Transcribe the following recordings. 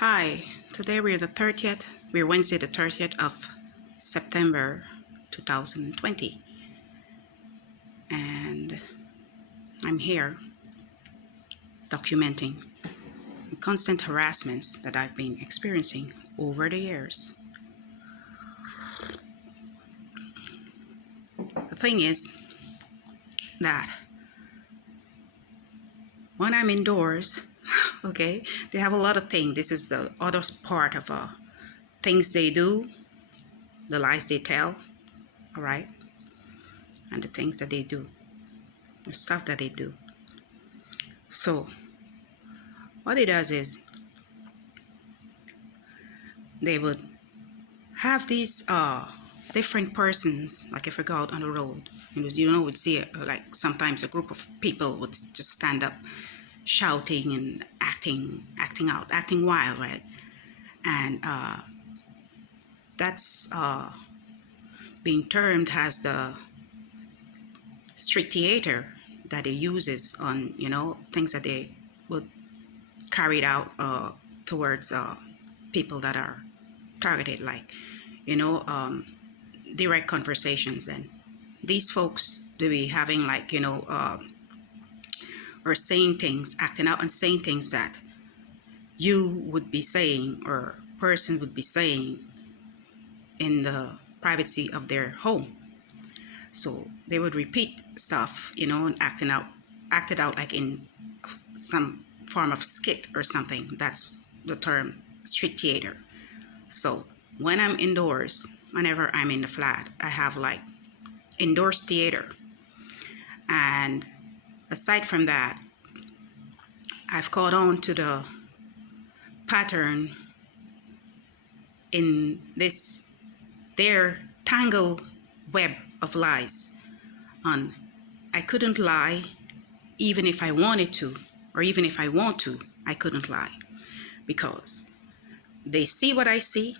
Hi, today we're the 30th, we're Wednesday the 30th of September 2020, and I'm here documenting the constant harassments that I've been experiencing over the years. The thing is that when I'm indoors, okay, they have a lot of things. This is the other part of things they do, the lies they tell, all right, and the things that they do, the stuff that they do. So what it does is they would have these different persons, like if you go out on the road, would see like sometimes a group of people would just stand up shouting and acting wild, right? And that's being termed as the street theater that they uses on, things that they would carry out towards people that are targeted, like, direct conversations. And these folks, they be having like, or saying things, acting out and saying things that you would be saying or person would be saying in the privacy of their home. So they would repeat stuff, and acted out like in some form of skit or something. That's the term street theater. So when I'm indoors, whenever I'm in the flat, I have like indoors theater. And aside from that, I've caught on to the pattern in their tangled web of lies. And I couldn't lie even if I wanted to, or even if I want to, I couldn't lie, because they see what I see.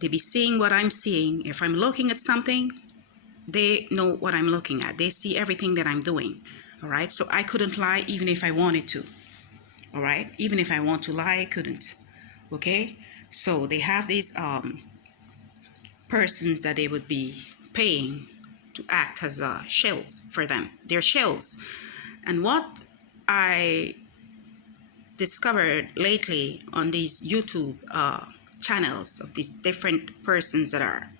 They be seeing what I'm seeing. If I'm looking at something, they know what I'm looking at. They see everything that I'm doing. All right. So I couldn't lie even if I wanted to. All right. Even if I want to lie, I couldn't. Okay. So they have these persons that they would be paying to act as shells for them. They're shells. And what I discovered lately on these YouTube channels of these different persons that are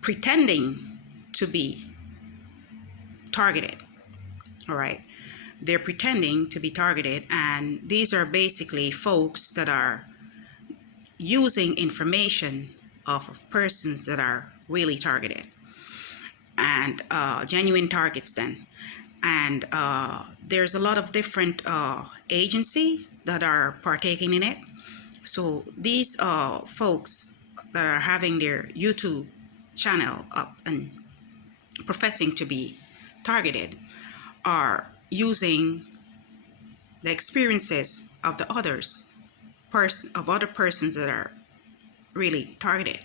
pretending to be targeted, all right? They're pretending to be targeted, and these are basically folks that are using information of persons that are really targeted and genuine targets then. And there's a lot of different agencies that are partaking in it. So these folks that are having their YouTube channel up and professing to be targeted are using the experiences of the other persons that are really targeted,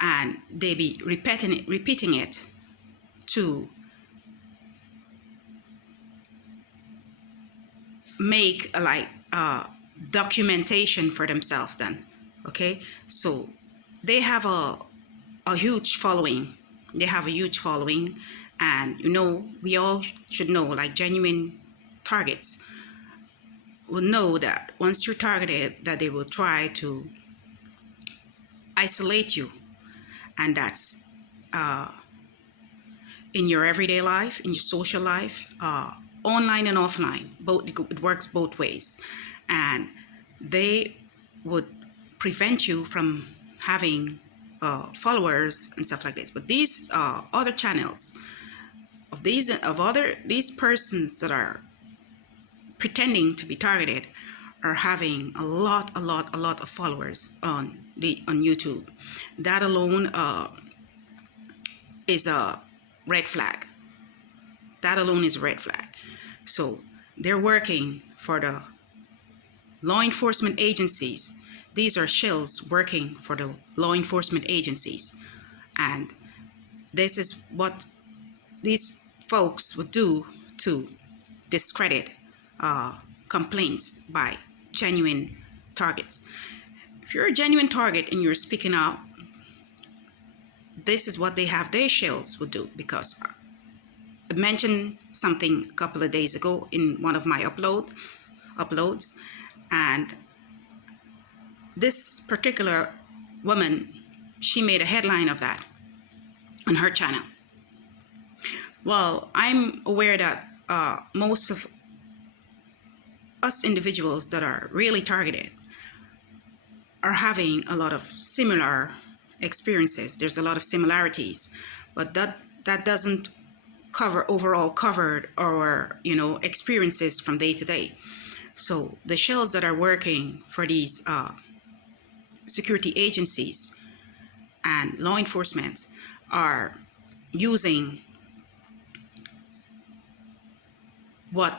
and they be repeating it to make like documentation for themselves then. Okay, so they have a huge following. And we all should know, like genuine targets will know that once you're targeted, that they will try to isolate you. And that's in your everyday life, in your social life, online and offline. It works both ways. And they would prevent you from having followers and stuff like this. But these other channels of these persons that are pretending to be targeted are having a lot of followers on YouTube. That alone is a red flag. So they're working for the law enforcement agencies. These are shills working for the law enforcement agencies. And this is what these folks would do to discredit complaints by genuine targets. If you're a genuine target and you're speaking out, this is what they have their shells would do, because I mentioned something a couple of days ago in one of my uploads, and this particular woman, she made a headline of that on her channel. Well, I'm aware that most of us individuals that are really targeted are having a lot of similar experiences. There's a lot of similarities, but that doesn't cover our experiences from day to day. So the shells that are working for these security agencies and law enforcement are using what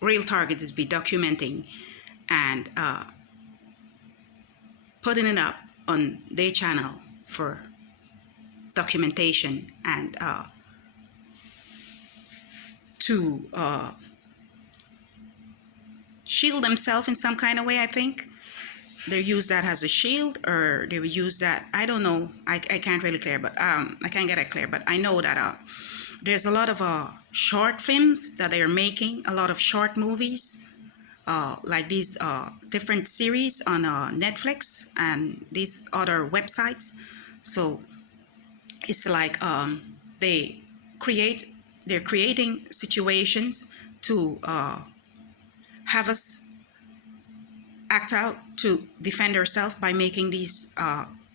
Real Target is be documenting and putting it up on their channel for documentation and to shield themselves in some kind of way. I think they use that as a shield, or they will use that, I don't know, I can't really clear, but I can't get it clear, but I know that there's a lot of short films that they are making, a lot of short movies, like these different series on Netflix and these other websites. So it's like they're creating situations to have us act out to defend ourselves by making these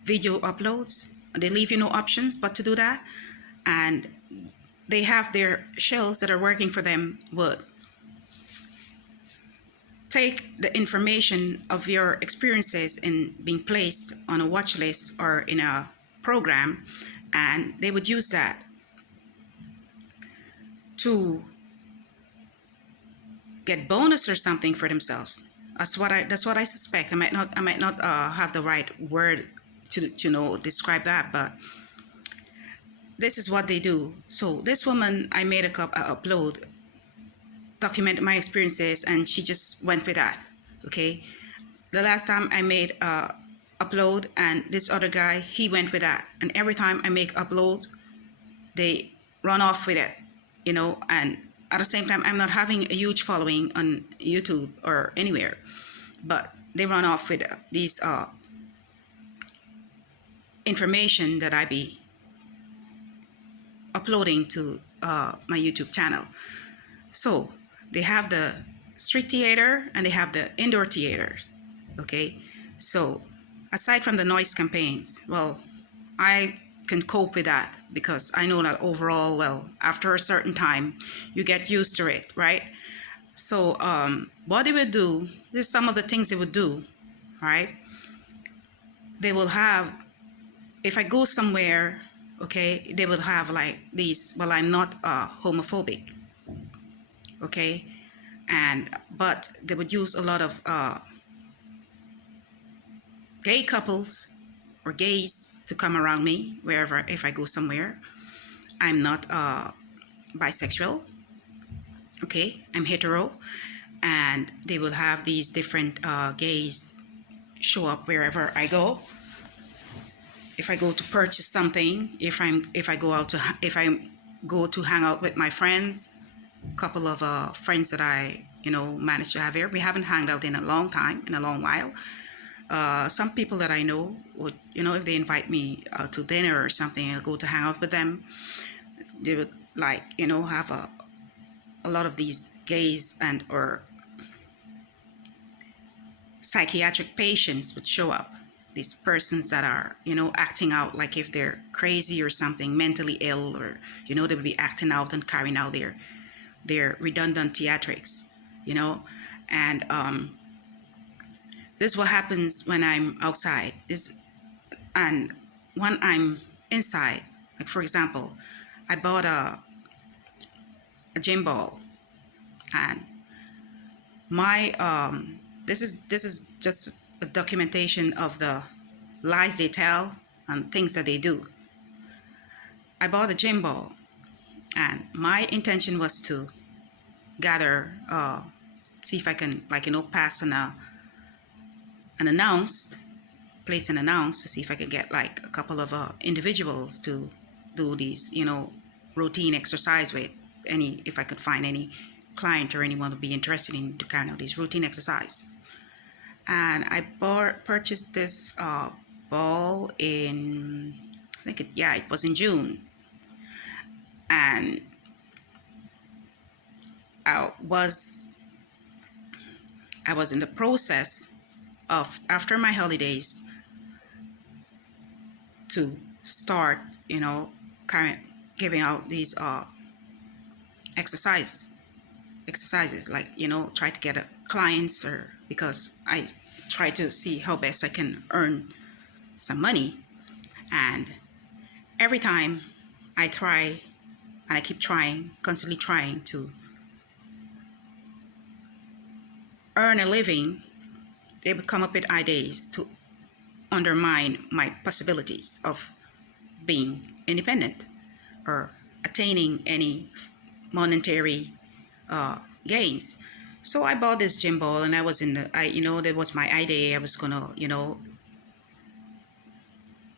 video uploads. They leave you no options but to do that, and they have their shells that are working for them would take the information of your experiences in being placed on a watch list or in a program, and they would use that to get bonus or something for themselves. That's what I suspect. I might not have the right word to describe that, but this is what they do. So this woman, I made a upload, documented my experiences, and she just went with that. Okay, the last time I made a upload, and this other guy, he went with that, and every time I make uploads, they run off with it, and at the same time, I'm not having a huge following on YouTube or anywhere, but they run off with these information that I be uploading to my YouTube channel. So they have the street theater and they have the indoor theater. Okay, so aside from the noise campaigns, well, I can cope with that because I know that overall, well, after a certain time, you get used to it, right? So what they would do, this is some of the things they would do, right? They will have, if I go somewhere, okay, they will have like these, well, I'm not homophobic, okay? But they would use a lot of gay couples or gays to come around me wherever, if I go somewhere. I'm not bisexual, okay? I'm hetero, and they will have these different gays show up wherever I go. If I go to purchase something, if I go to hang out with my friends, a couple of friends that I managed to have here. We haven't hanged out in a long while. Some people that I know would, if they invite me to dinner or something, I'll go to hang out with them. They would have a lot of these gays and or psychiatric patients would show up. These persons that are, acting out like if they're crazy or something, mentally ill, or, they would be acting out and carrying out their redundant theatrics, and this is what happens when I'm outside. And when I'm inside, like for example, I bought a gym ball, and my this is just a documentation of the lies they tell and things that they do. I bought a gym ball, and my intention was to gather see if I can, like, pass place an announce to see if I can get like a couple of individuals to do these, routine exercise with if I could find any client or anyone would be interested in to carry out these routine exercises. And I purchased this ball in, it was in June. And I was in the process of, after my holidays, to start, giving out these exercises, like, try to get clients, or because I try to see how best I can earn some money. And every time I try, and I keep trying, constantly trying to earn a living, they would come up with ideas to undermine my possibilities of being independent or attaining any monetary gains. So I bought this gym ball, and I was that was my idea. I was gonna,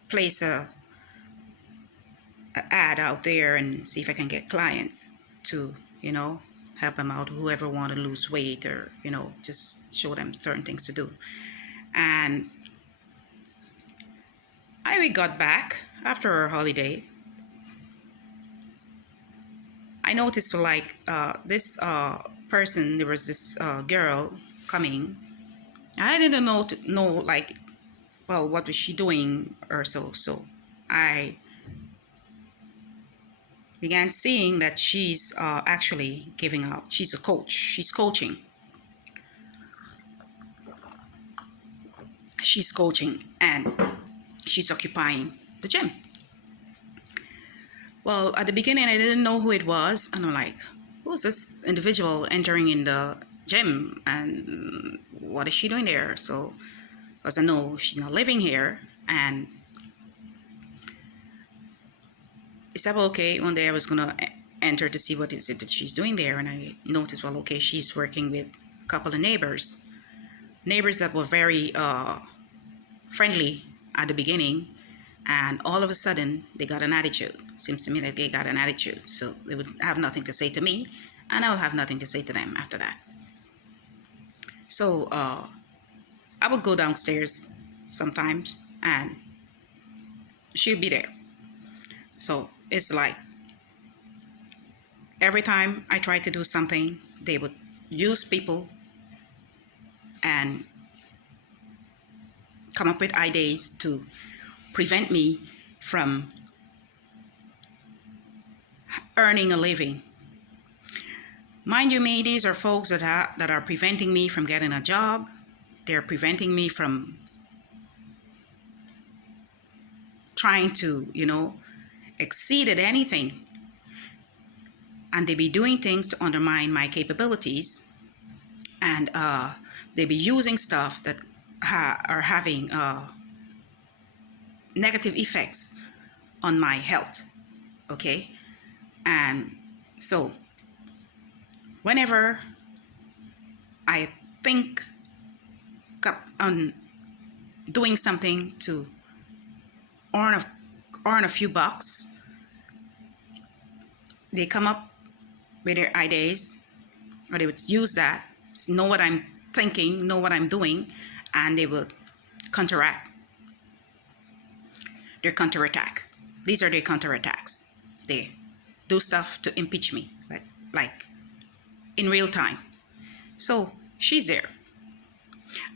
place a ad out there and see if I can get clients to, help them out, whoever want to lose weight, or, just show them certain things to do. And we got back after our holiday. I noticed, like, this person, there was this girl coming. I didn't know like, well, what was she doing or so. So I began seeing that she's actually giving out. She's a coach. She's coaching. She's coaching, and she's occupying the gym. Well, at the beginning, I didn't know who it was, and I'm like, who's this individual entering in the gym, and what is she doing there? So, because I know she's not living here, and it's like, okay, one day I was gonna enter to see what is it that she's doing there, and I noticed, well, okay, she's working with a couple of neighbors that were very friendly at the beginning, and all of a sudden they got an attitude. Seems to me that they got an attitude, so they would have nothing to say to me, and I will have nothing to say to them after that. So I would go downstairs sometimes, and she'd be there. So it's like, every time I try to do something, they would use people and come up with ideas to prevent me from earning a living. Mind you, me, these are folks that are preventing me from getting a job. They're preventing me from trying to, exceed at anything. And they be doing things to undermine my capabilities. And they be using stuff that are having negative effects on my health. Okay? And so, whenever I think on doing something to earn a few bucks, they come up with their ideas, or they would use that, know what I'm thinking, know what I'm doing, and they will counterattack. These are their counterattacks. They do stuff to impeach me, like in real time. So she's there.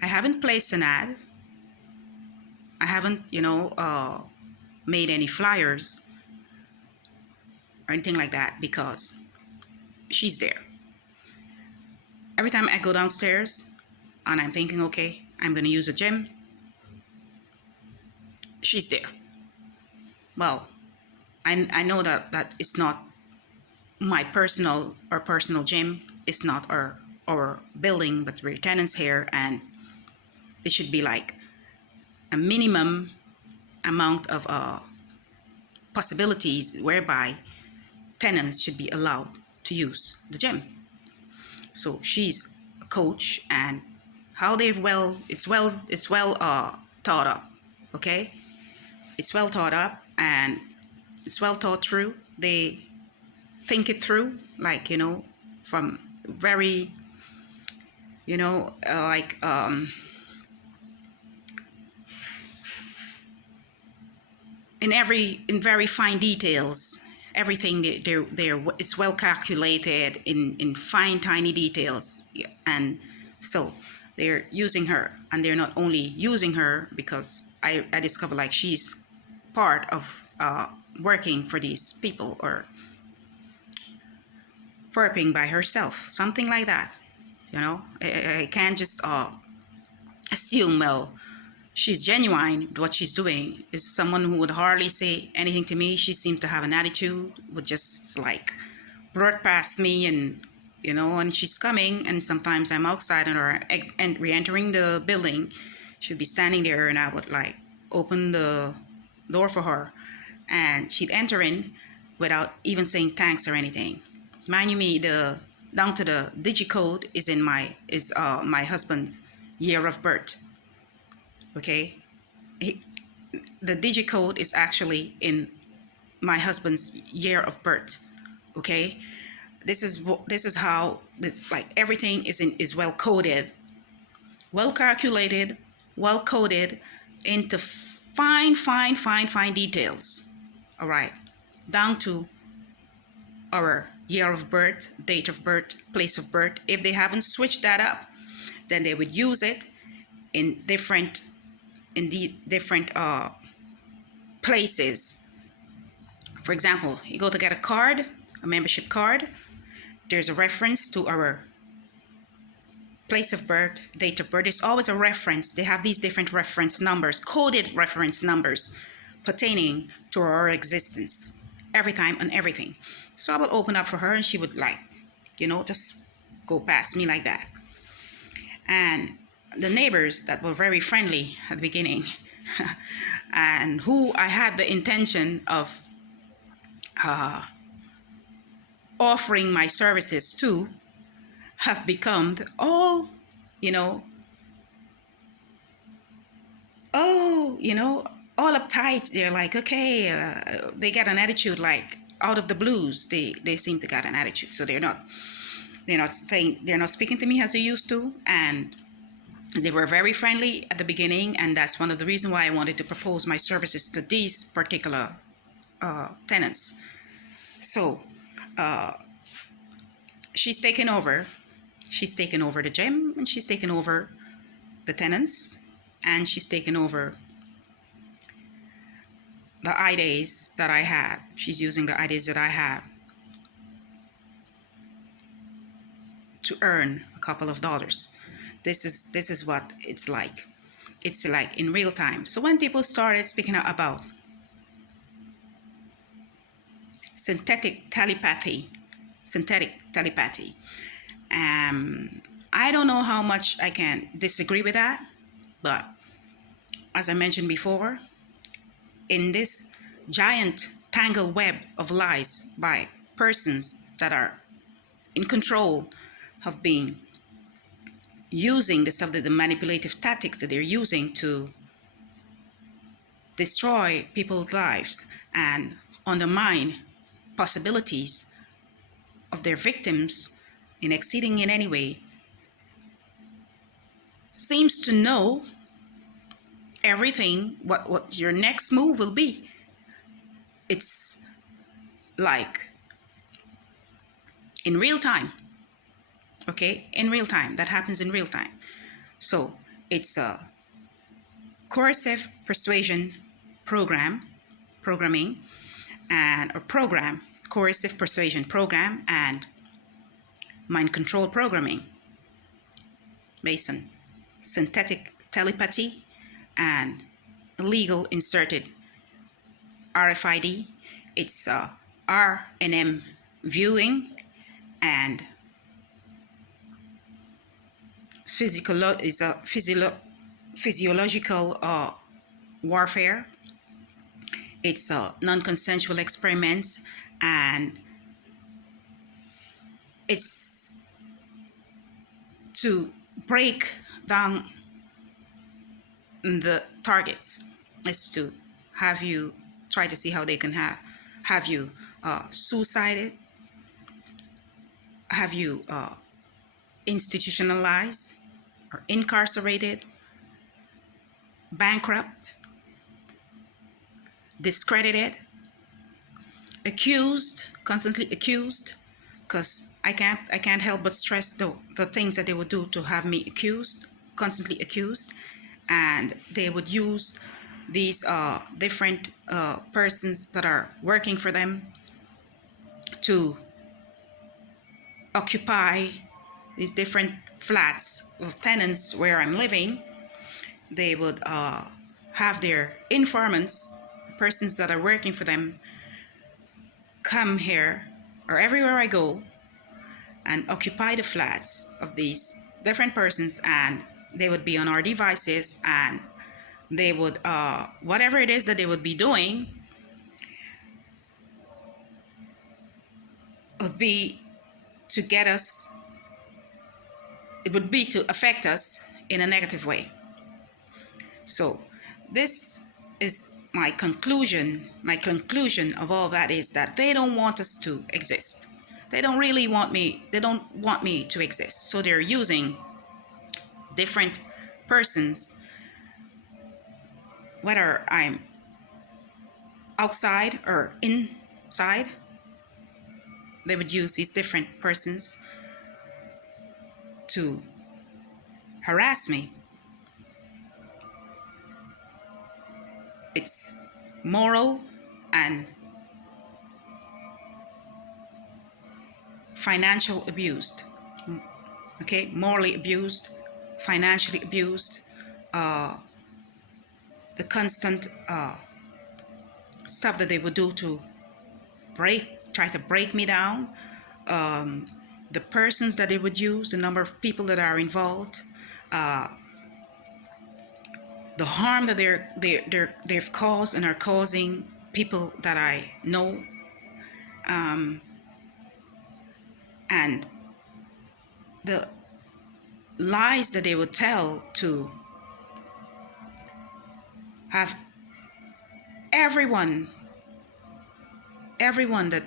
I haven't placed an ad. I haven't, made any flyers or anything like that, because she's there. Every time I go downstairs and I'm thinking, okay, I'm going to use a gym, she's there. Well, I know that it's not my personal gym. It's not our building, but we're tenants here, and it should be like a minimum amount of possibilities whereby tenants should be allowed to use the gym. So she's a coach, and how it's well thought up. Okay, it's well thought up and it's well thought through. They think it through, like, from very, like, in very fine details. Everything they're it's well calculated in fine tiny details. Yeah. And so they're using her, and they're not only using her because I discover, like, she's part of working for these people, or working by herself, something like that. I can't just assume, well, she's genuine with what she's doing. Is someone who would hardly say anything to me. She seems to have an attitude, would just like blurt past me, and and she's coming, and sometimes I'm outside and re-entering the building. She'd be standing there, and I would like open the door for her, and she'd enter in without even saying thanks or anything. Mind you, me, the down to the digicode is my husband's year of birth. Okay, the digicode is actually in my husband's year of birth. Okay, this is how it's like. Everything is well coded, well calculated, well coded into fine details. All right, down to our year of birth, date of birth, place of birth. If they haven't switched that up, then they would use it in these different places. For example, you go to get a membership card, there's a reference to our place of birth, date of birth. There's always a reference. They have these different reference numbers, coded reference numbers pertaining to our existence, every time and everything. So I will open up for her, and she would like, just go past me like that. And the neighbors that were very friendly at the beginning and who I had the intention of offering my services to have become all, all uptight. They're like, okay, they get an attitude like out of the blues. They seem to get an attitude. So they're not speaking to me as they used to. And they were very friendly at the beginning, and that's one of the reasons why I wanted to propose my services to these particular tenants. So she's taken over the gym, and she's taken over the tenants, and she's taken over the IDs that I had. She's using the IDs that I have to earn a couple of dollars. This is what it's like. It's like in real time. So when people started speaking about synthetic telepathy, I don't know how much I can disagree with that, but as I mentioned before, in this giant tangled web of lies by persons that are in control, have been using the manipulative tactics that they're using to destroy people's lives and undermine possibilities of their victims in exceeding in any way, seems to know everything, what your next move will be. It's like in real time. Okay, in real time. That happens in real time. So it's a coercive persuasion programming, and a program, coercive persuasion program, and mind control programming based on synthetic telepathy and illegal inserted RFID. It's R&M viewing and physiological warfare. It's non-consensual experiments, and it's to break down the targets, is to have you try to see how they can have you suicided, have you institutionalized or incarcerated, bankrupt, discredited, accused, constantly accused, because I can't help but stress the things that they would do to have me accused, constantly accused. And they would use these different persons that are working for them to occupy these different flats of tenants where I'm living. They would have their informants, persons that are working for them, come here or everywhere I go and occupy the flats of these different persons, and they would be on our devices, and they would whatever it is that they would be doing would be to get us, it would be to affect us in a negative way. So this is my conclusion. My conclusion of all that is that they don't want us to exist. They don't really want me, they don't want me to exist. So they're using different persons, whether I'm outside or inside. They would use these different persons to harass me. It's moral and financial abused. Okay, morally abused, financially abused, the constant stuff that they would do to try to break me down, the persons that they would use, the number of people that are involved, the harm that they've caused and are causing people that I know, and the lies that they would tell to have everyone that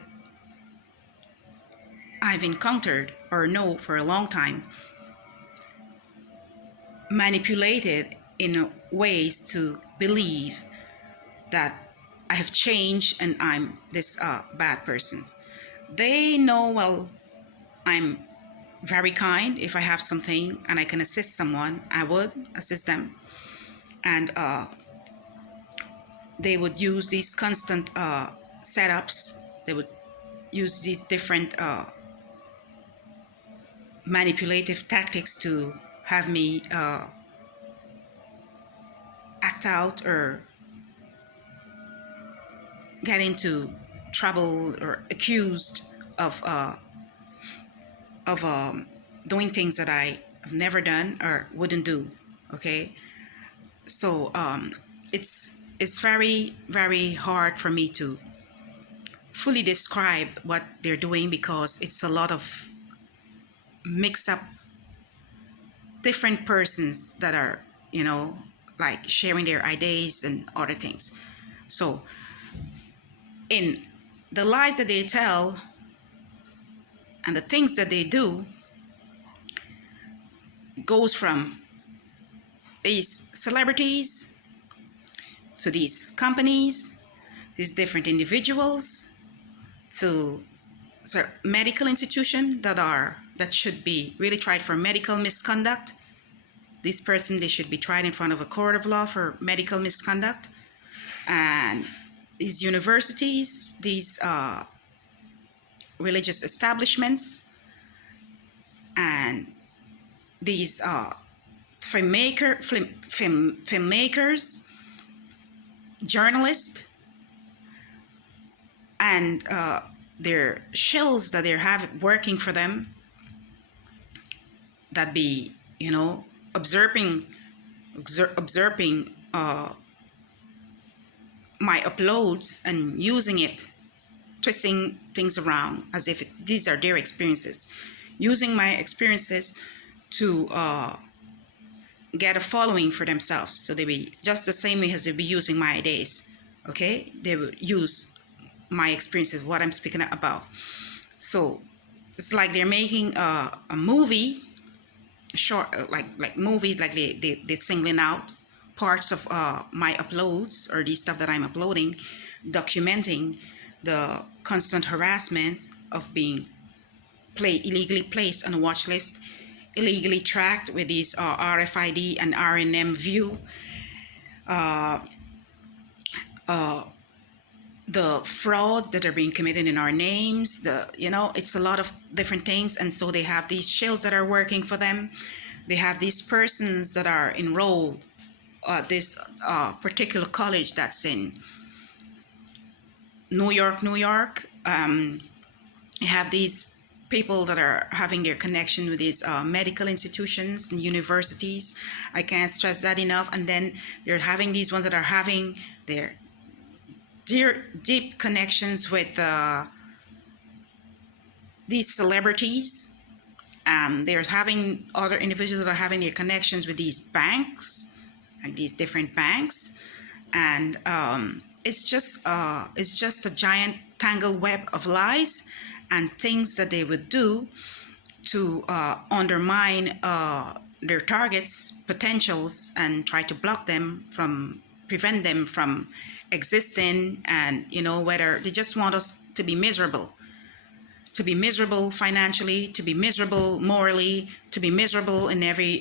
I've encountered or know for a long time manipulated in ways to believe that I have changed and I'm this bad person. They know, well, I'm very kind. If I have something and I can assist someone, I would assist them. And they would use these constant setups. They would use these different manipulative tactics to have me act out or get into trouble or accused of doing things that I have never done or wouldn't do. Okay, so it's very, very hard for me to fully describe what they're doing, because it's a lot of mix up different persons that are, like sharing their ideas and other things. So in the lies that they tell and the things that they do goes from these celebrities to these companies, these different individuals, to medical institutions that should be really tried for medical misconduct. This person, they should be tried in front of a court of law for medical misconduct. And these universities, these religious establishments, and these filmmakers, journalists, and their shills that they have working for them, that be, observing my uploads and using it, twisting things around as if these are their experiences, using my experiences to get a following for themselves. So they be just the same way as they be using my ideas. Okay, they will use my experiences, what I'm speaking about. So it's like they're making a movie, short, like movie, like they're singling out parts of my uploads or the stuff that I'm uploading, documenting the constant harassments of being illegally placed on a watch list, illegally tracked with these RFID and RNM view, the fraud that are being committed in our names, it's a lot of different things. And so they have these shills that are working for them. They have these persons that are enrolled at this particular college that's in New York. You have these people that are having their connection with these medical institutions and universities. I can't stress that enough. And then they're having these ones that are having their deep connections with these celebrities. They're having other individuals that are having their connections with these banks, like these different banks. And it's just a giant tangled web of lies and things that they would do to undermine their targets' potentials and try to prevent them from existing. And whether they just want us to be miserable financially, to be miserable morally, to be miserable in every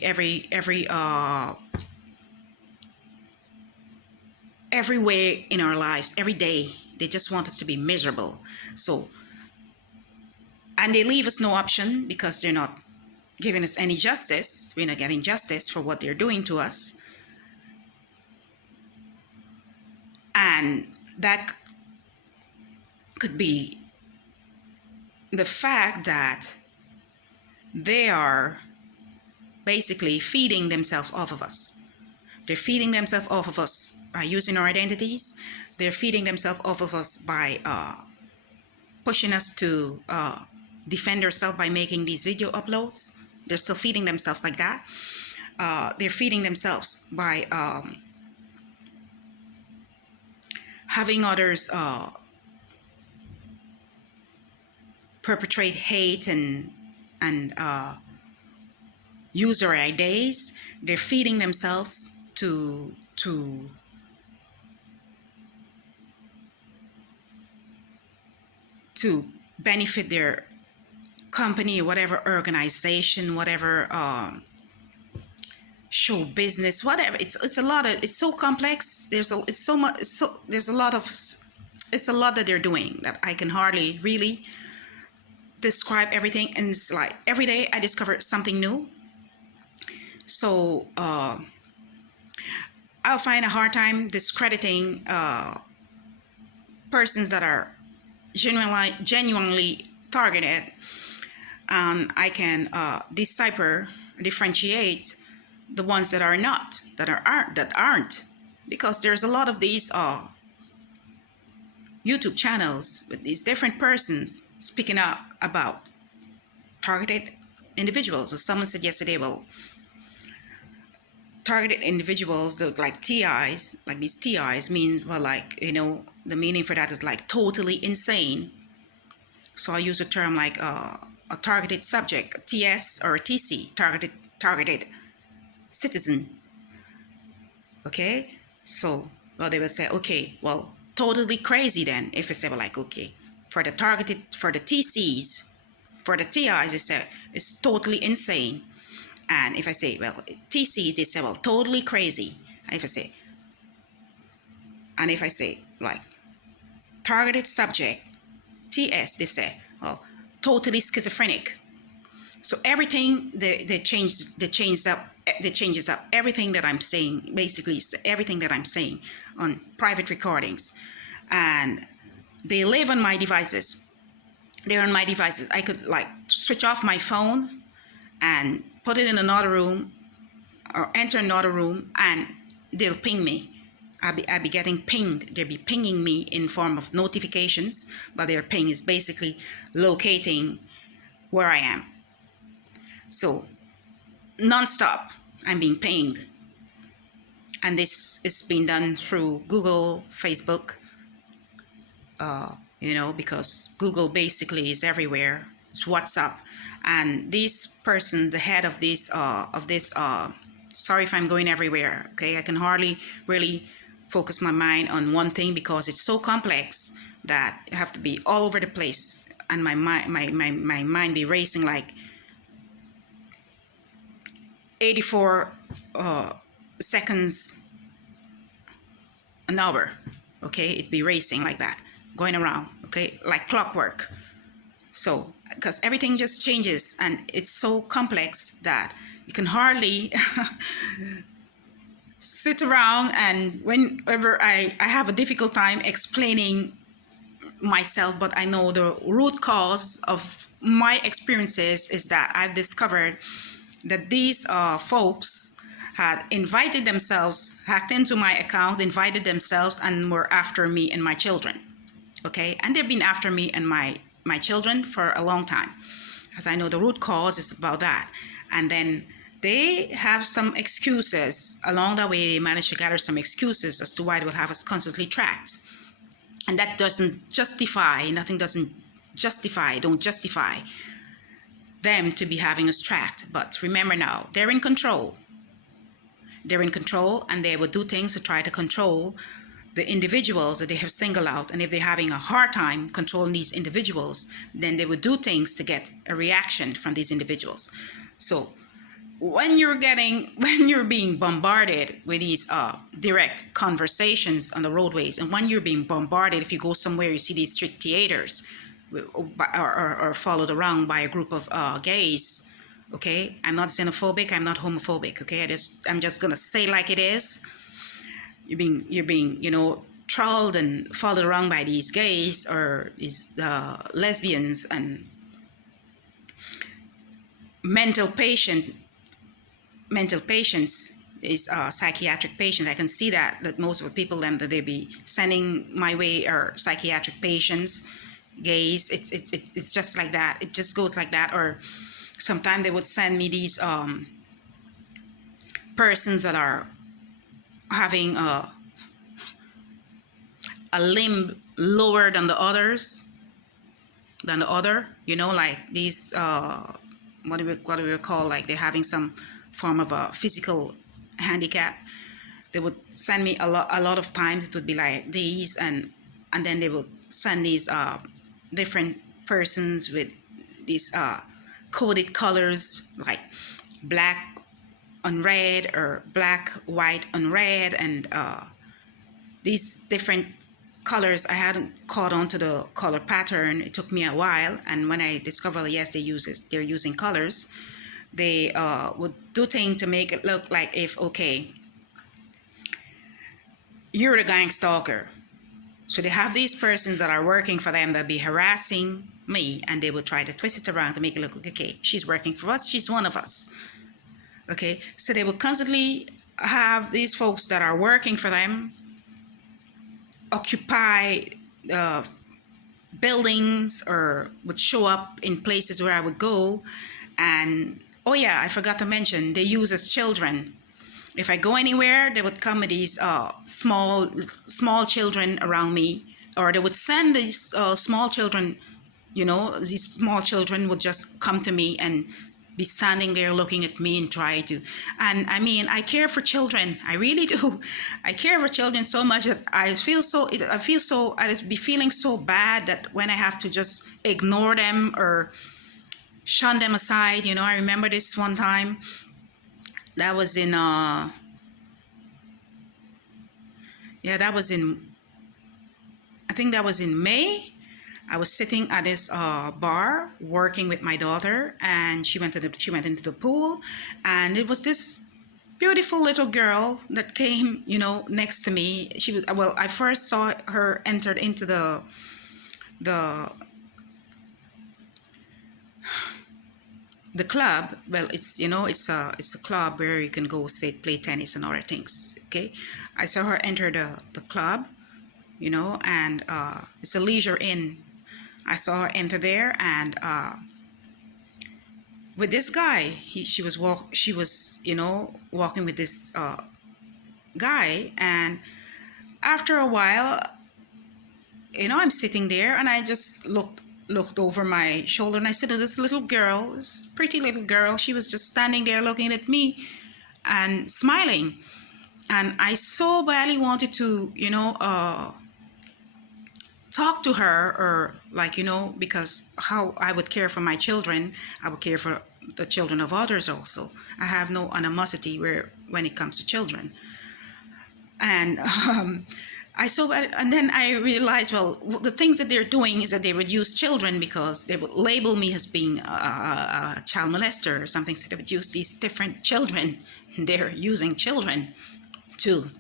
way in our lives. Every day they just want us to be miserable. So, and they leave us no option because they're not giving us any justice. We're not getting justice for what they're doing to us. And that could be the fact that they are basically feeding themselves off of us. They're feeding themselves off of us by using our identities. They're feeding themselves off of us by pushing us to defend ourselves by making these video uploads. They're still feeding themselves like that. They're feeding themselves by having others perpetrate hate and use our ideas. They're feeding themselves to benefit their company, whatever organization, whatever show business, whatever. It's a lot of, it's so complex. There's a lot that they're doing that I can hardly really describe everything. And it's like every day I discover something new. So I'll find a hard time discrediting persons that are genuinely targeted. I can differentiate the ones that are not, that aren't, because there's a lot of these YouTube channels with these different persons speaking up about targeted individuals. So someone said yesterday, well, targeted individuals, like TIs, like these TIs mean, well, like, the meaning for that is like totally insane. So I use a term like a targeted subject, a TS or a TC, targeted citizen. Okay, so, well, they would say, okay, well, totally crazy then. If I say, well, like, okay, for the TCs, for the TIs, they say it's totally insane. And if I say, well, TCs, they say, well, totally crazy. And if I say, like, targeted subject, TS, they say, well, totally schizophrenic. So everything they changes up everything that I'm saying, basically everything that I'm saying on private recordings. And they live on my devices. They're on my devices. I could like switch off my phone and put it in another room or enter another room and they'll ping me. I'll be getting pinged. They'll be pinging me in form of notifications, but their ping is basically locating where I am. So non-stop. I'm being pinged. And this is being done through Google, Facebook, because Google basically is everywhere. It's WhatsApp. And these persons, the head of this, sorry if I'm going everywhere, okay? I can hardly really focus my mind on one thing because it's so complex that I have to be all over the place. And my mind be racing like 84 seconds an hour, okay? It'd be racing like that, going around, okay, like clockwork. So, because everything just changes and it's so complex that you can hardly sit around, and whenever I have a difficult time explaining myself, but I know the root cause of my experiences is that I've discovered that these folks had invited themselves, hacked into my account, invited themselves, and were after me and my children. Okay, and they've been after me and my children for a long time, because I know the root cause is about that. And then they have some excuses along the way. They manage to gather some excuses as to why they will have us constantly tracked, and that doesn't justify. Nothing doesn't justify. Don't justify them to be having us tracked. But remember now, they're in control. They're in control, and they will do things to try to control the individuals that they have singled out. And if they're having a hard time controlling these individuals, then they would do things to get a reaction from these individuals. So when you're being bombarded with these direct conversations on the roadways, and when you're being bombarded, if you go somewhere, you see these street theaters or followed around by a group of gays, okay? I'm not xenophobic, I'm not homophobic, okay? I'm just gonna say like it is. You're being trolled and followed around by these gays or these lesbians and mental patients is psychiatric patients. I can see that most of the people then that they be sending my way are psychiatric patients, gays. It's just like that. It just goes like that. Or sometimes they would send me these persons that are having a limb lower than the other, like these what do we call, like they're having some form of a physical handicap. They would send me a lot of times. It would be like these, and then they would send these different persons with these coded colors, like black on red or black, white on red, and these different colors. I hadn't caught on to the color pattern. It took me a while, and when I discovered, yes, they're using colors, they would do things to make it look like if, okay, you're the gang stalker. So they have these persons that are working for them that be harassing me, and they would try to twist it around to make it look like, okay, she's working for us, she's one of us. Okay, so they would constantly have these folks that are working for them occupy buildings, or would show up in places where I would go. And oh yeah, I forgot to mention, they use as children. If I go anywhere, they would come with these small children around me, or they would send these small children. These small children would just come to me and be standing there looking at me and try to. And I mean, I care for children. I really do. I care for children so much that I just be feeling so bad that when I have to just ignore them or shun them aside. I remember this one time. That was in I think that was in May. I was sitting at this bar working with my daughter, and she went into the pool, and it was this beautiful little girl that came, next to me. I first saw her entered into the club. Well, it's a club where you can go sit, play tennis and other things. Okay, I saw her enter the club, and it's a leisure inn. I saw her enter there, and with this guy. She was, you know, walking with this guy, and after a while, you know, I'm sitting there and I just looked over my shoulder and I said to this little girl, this pretty little girl, she was just standing there looking at me and smiling. And I so badly wanted to, you know, talk to her, or like, you know, because how I would care for my children, I would care for the children of others also. I have no animosity when it comes to children. And and then I realized, well, the things that they're doing is that they would use children, because they would label me as being a child molester or something. So they would use these different children. They're using children to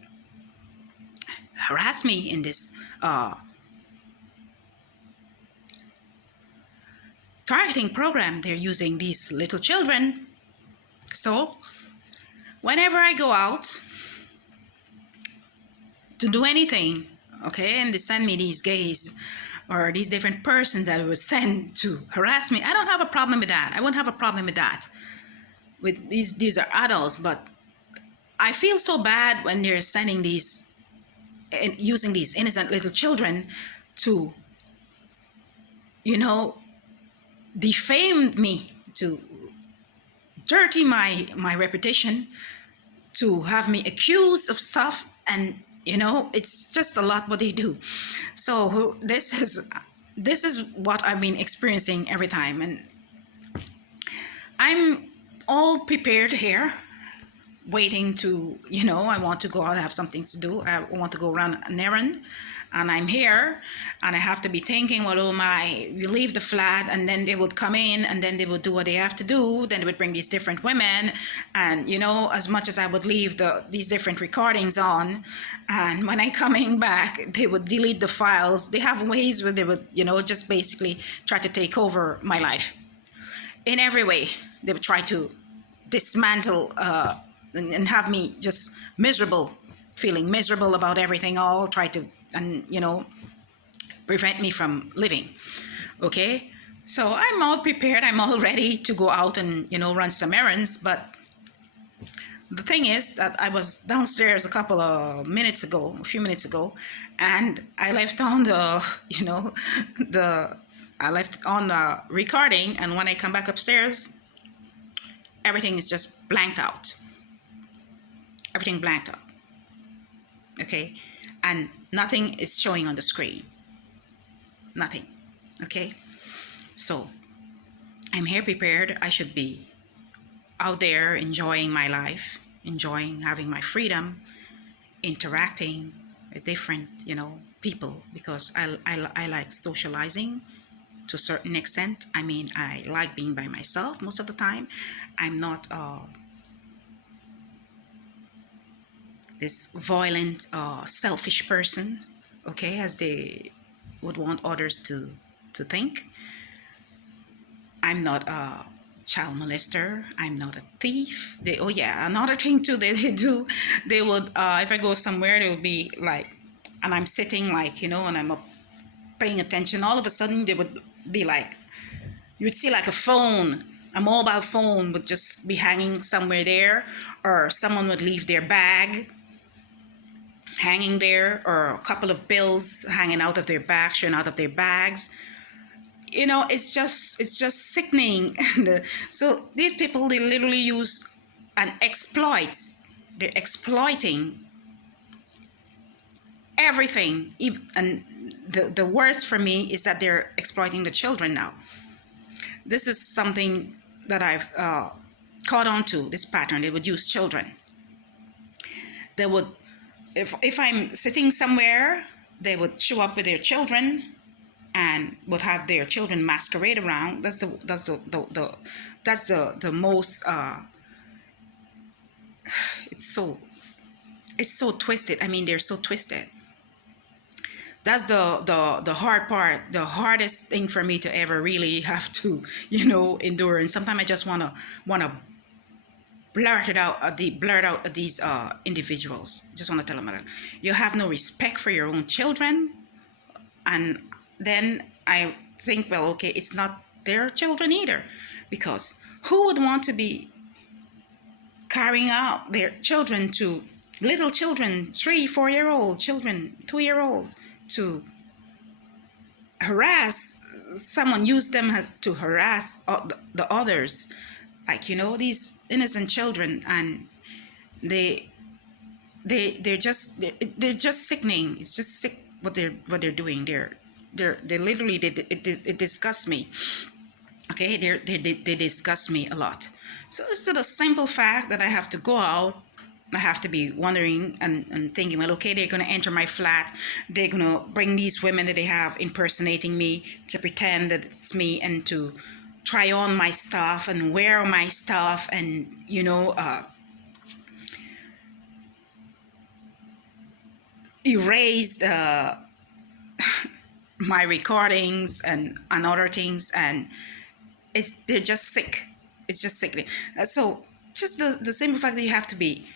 harass me in this targeting program. They're using these little children. So whenever I go out to do anything, okay, and they send me these gays or these different persons that were sent to harass me, I don't have a problem with that. I won't have a problem with that. With these are adults, but I feel so bad when they're sending these and using these innocent little children to, you know, defame me, to dirty my reputation, to have me accused of stuff. And you know, it's just a lot what they do. So this is what I've been experiencing every time, and I'm all prepared here, waiting to, you know, I want to go out, I have some things to do, I want to go run an errand, and I'm here, and I have to be thinking, well, oh my, you leave the flat, and then they would come in, and then they would do what they have to do, then they would bring these different women, and you know, as much as I would leave these different recordings on, and when I coming back, they would delete the files. They have ways where they would, you know, just basically try to take over my life in every way. They would try to dismantle and have me just miserable, feeling miserable about everything, all try to, and you know, prevent me from living. Okay, so I'm all prepared, I'm all ready to go out and, you know, run some errands. But the thing is that I was downstairs a few minutes ago, and I left on the, you know, I left on the recording, and when I come back upstairs, everything is just blanked out. Everything blanked out. Okay, and nothing is showing on the screen. Nothing. Okay, so I'm here prepared. I should be out there enjoying my life, enjoying having my freedom, interacting with different, you know, people, because I like socializing to a certain extent. I mean, I like being by myself most of the time. I'm not this violent, selfish person, okay, as they would want others to think. I'm not a child molester. I'm not a thief. Oh yeah, another thing too they do, they would, if I go somewhere, they would be like, and I'm sitting like, you know, and I'm paying attention, all of a sudden they would be like, you would see like a mobile phone would just be hanging somewhere there, or someone would leave their bag hanging there, or a couple of bills hanging out of their bag, showing out of their bags. You know, it's just sickening. So these people, they literally use and exploit. They're exploiting everything. And the worst for me is that they're exploiting the children now. This is something that I've caught on to, this pattern. They would use children. They would, if I'm sitting somewhere, they would show up with their children and would have their children masquerade around. That's the most it's so twisted. I mean, they're so twisted. That's the hard part, the hardest thing for me to ever really have to, you know, endure. And sometimes I just wanna blurt out at these individuals. Just want to tell them that you have no respect for your own children. And then I think, well, okay, it's not their children either, because Who would want to be carrying out their children, to little children, 3-4-year-old children, 2-year-old, to harass someone, use them to harass the others, like, you know, these innocent children, and they're just sickening. It's just sick what they're doing. They literally, it disgusts me. Okay, they disgust me a lot. So it's to the simple fact that I have to go out, I have to be wondering and thinking, well, okay, they're going to enter my flat. They're going to bring these women that they have impersonating me to pretend that it's me, and to try on my stuff and wear my stuff, and, you know, erase my recordings and other things. And they're just sick. It's just sickening. So just the simple fact that you have to be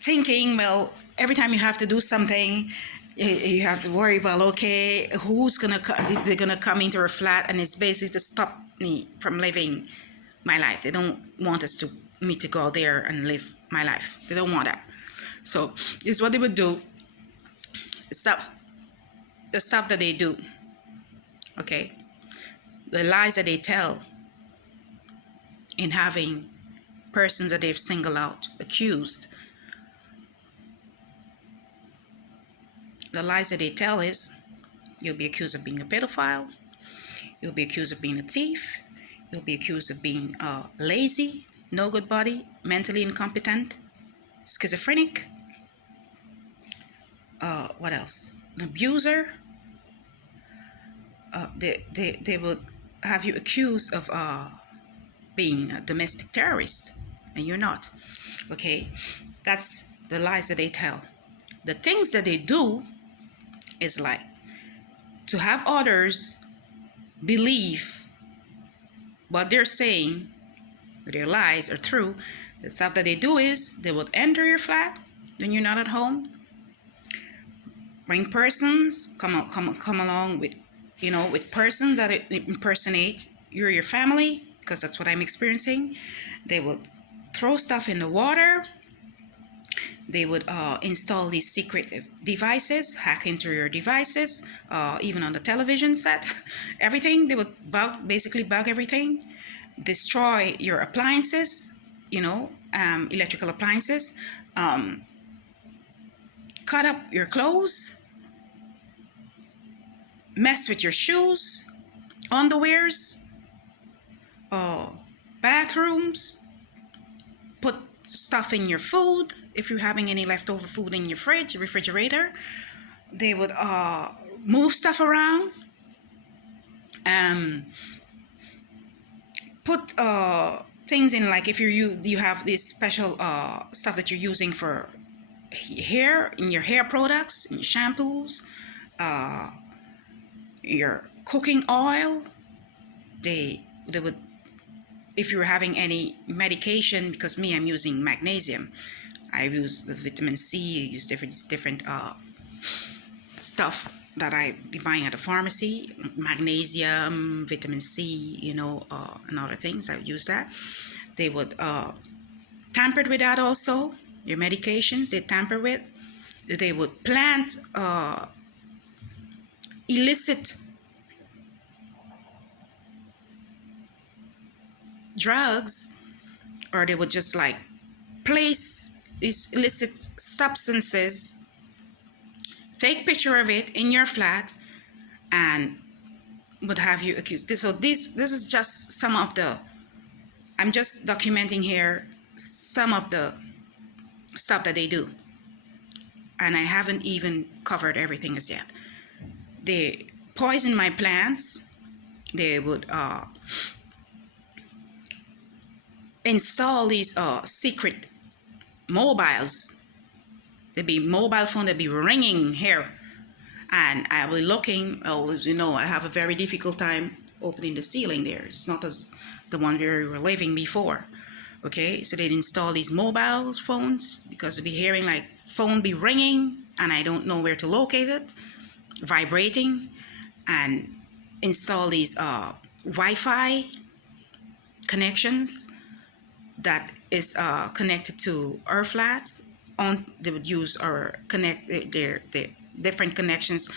thinking, well, every time you have to do something, you have to worry about, okay, who's gonna come? They're gonna come into our flat, and it's basically to stop me from living my life. They don't want me to go there and live my life. They don't want that. So this is what they would do. The stuff that they do. Okay, the lies that they tell in having persons that they've singled out, accused. The lies that they tell is, you'll be accused of being a pedophile, you'll be accused of being a thief, you'll be accused of being lazy, no good body, mentally incompetent, schizophrenic, what else? An abuser. They would have you accused of being a domestic terrorist, and you're not. Okay, that's the lies that they tell. The things that they do is like to have others believe what they're saying, or their lies are true. The stuff that they do is they would enter your flat when you're not at home, bring persons, come along with, you know, with persons that impersonate your family, because that's what I'm experiencing. They would throw stuff in the water. They would install these secret devices, hack into your devices, even on the television set, everything. They would basically bug everything, destroy your appliances, you know, electrical appliances, cut up your clothes, mess with your shoes, underwears, bathrooms, put stuff in your food. If you're having any leftover food in your fridge, refrigerator, they would move stuff around, put things in, like if you have this special stuff that you're using for hair, in your hair products, in your shampoos, your cooking oil. They would, if you're having any medication, because I'm using magnesium, I use the vitamin C, I use different stuff that I be buying at the pharmacy, magnesium, vitamin C, you know, and other things. I use that. They would tamper with that also. Your medications, they tamper with. They would plant illicit drugs, or they would just like place these illicit substances, take picture of it in your flat, and would have you accused. So this is just some of the, I'm just documenting here some of the stuff that they do, and I haven't even covered everything as yet. They poison my plants. They would install these secret mobiles. There'd be mobile phone that be ringing here, and I will be looking. As you know, I have a very difficult time opening the ceiling there. It's not as the one where we were living before. Okay, so they'd install these mobile phones, because they'd be hearing like phone be ringing, and I don't know where to locate it, vibrating, and install these Wi-Fi connections that is connected to our flats. They would use or connect their different connections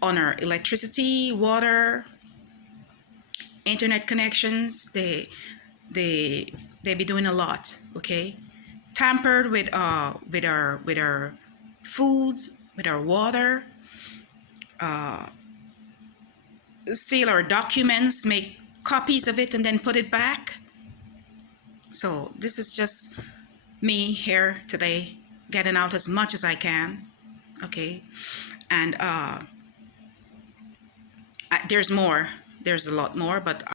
on our electricity, water, internet connections. They be doing a lot. Okay, tampered with our foods, with our water, steal our documents, make copies of it, and then put it back. So this is just me here today, getting out as much as I can. Okay, and there's more. There's a lot more, but